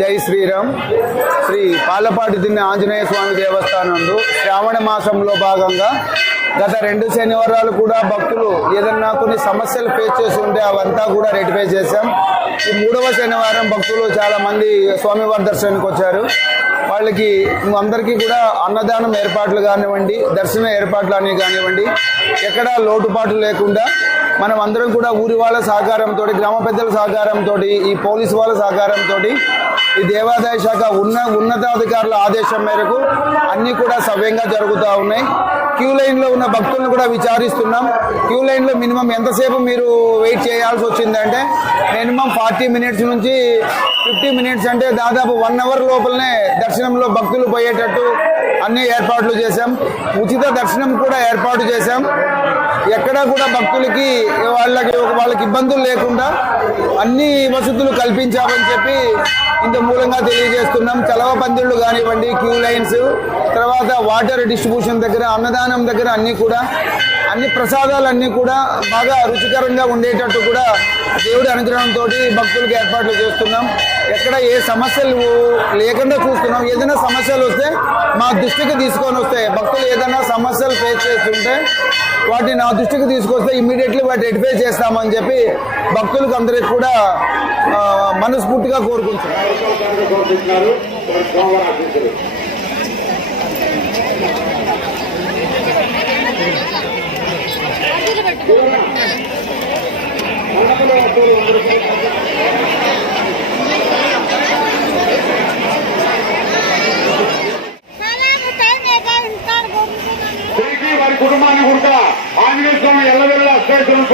జై శ్రీరామ్. శ్రీ పాలపాటి తిన్న ఆంజనేయ స్వామి దేవస్థానంలో శ్రావణ మాసంలో భాగంగా గత రెండు శనివారాలు కూడా భక్తులు ఏదన్నా కొన్ని సమస్యలు ఫేస్ చేసి ఉంటే అవంతా కూడా రెటిఫై చేశాం. ఈ మూడవ శనివారం భక్తులు చాలా మంది స్వామివారి దర్శనానికి వచ్చారు. వాళ్ళకి అందరికీ కూడా అన్నదానం ఏర్పాట్లు కానివ్వండి దర్శన ఏర్పాట్లు అనేవి కానివ్వండి ఎక్కడా లోటుపాటు లేకుండా మనం అందరం కూడా ఊరి వాళ్ళ సహకారంతో గ్రామ పెద్దల సహకారంతో ఈ పోలీసు వాళ్ళ సహకారంతో ఈ దేవాదాయ శాఖ ఉన్న ఉన్నతాధికారుల ఆదేశం మేరకు అన్నీ కూడా సవ్యంగా జరుగుతూ ఉన్నాయి. క్యూ లైన్లో ఉన్న భక్తులను కూడా విచారిస్తున్నాం. క్యూ లైన్లో మినిమం ఎంతసేపు మీరు వెయిట్ చేయాల్సి వచ్చిందంటే మినిమం ఫార్టీ మినిట్స్ నుంచి ఫిఫ్టీ మినిట్స్ అంటే దాదాపు వన్ అవర్ లోపలనే దర్శనంలో భక్తులు పోయేటట్టు అన్ని ఏర్పాట్లు చేశాం. ఉచిత దర్శనం కూడా ఏర్పాటు చేశాం. ఎక్కడా కూడా భక్తులకి వాళ్ళకి వాళ్ళకి ఇబ్బందులు లేకుండా అన్ని వసతులు కల్పించామని చెప్పి ఇంత మూలంగా తెలియజేస్తున్నాం. చలవ పందిళ్ళు కానివ్వండి క్యూ లైన్స్ తర్వాత వాటర్ డిస్ట్రిబ్యూషన్ దగ్గర అన్నదానం దగ్గర అన్నీ కూడా అన్ని ప్రసాదాలన్నీ కూడా బాగా రుచికరంగా ఉండేటట్టు కూడా దేవుడి అనుగ్రహంతో భక్తులకు ఏర్పాట్లు చేస్తున్నాం. ఎక్కడ ఏ సమస్యలు లేకుండా చూస్తున్నాం. ఏదైనా సమస్యలు వస్తే మా దృష్టికి తీసుకొని వస్తే భక్తులు ఏదైనా సమస్యలు ఫేస్ చేస్తుంటే వాటిని నా దృష్టికి తీసుకొస్తే ఇమ్మీడియట్లీ వాటి రెడిఫై చేస్తామని చెప్పి భక్తులకు అందరికి కూడా మనస్ఫూర్తిగా కోరుకుంటున్నారు వారి కుటుంబాన్ని కూడా ఆంజనేయ స్వామి ఎల్లవెల్ల అశ్వేశ్వరం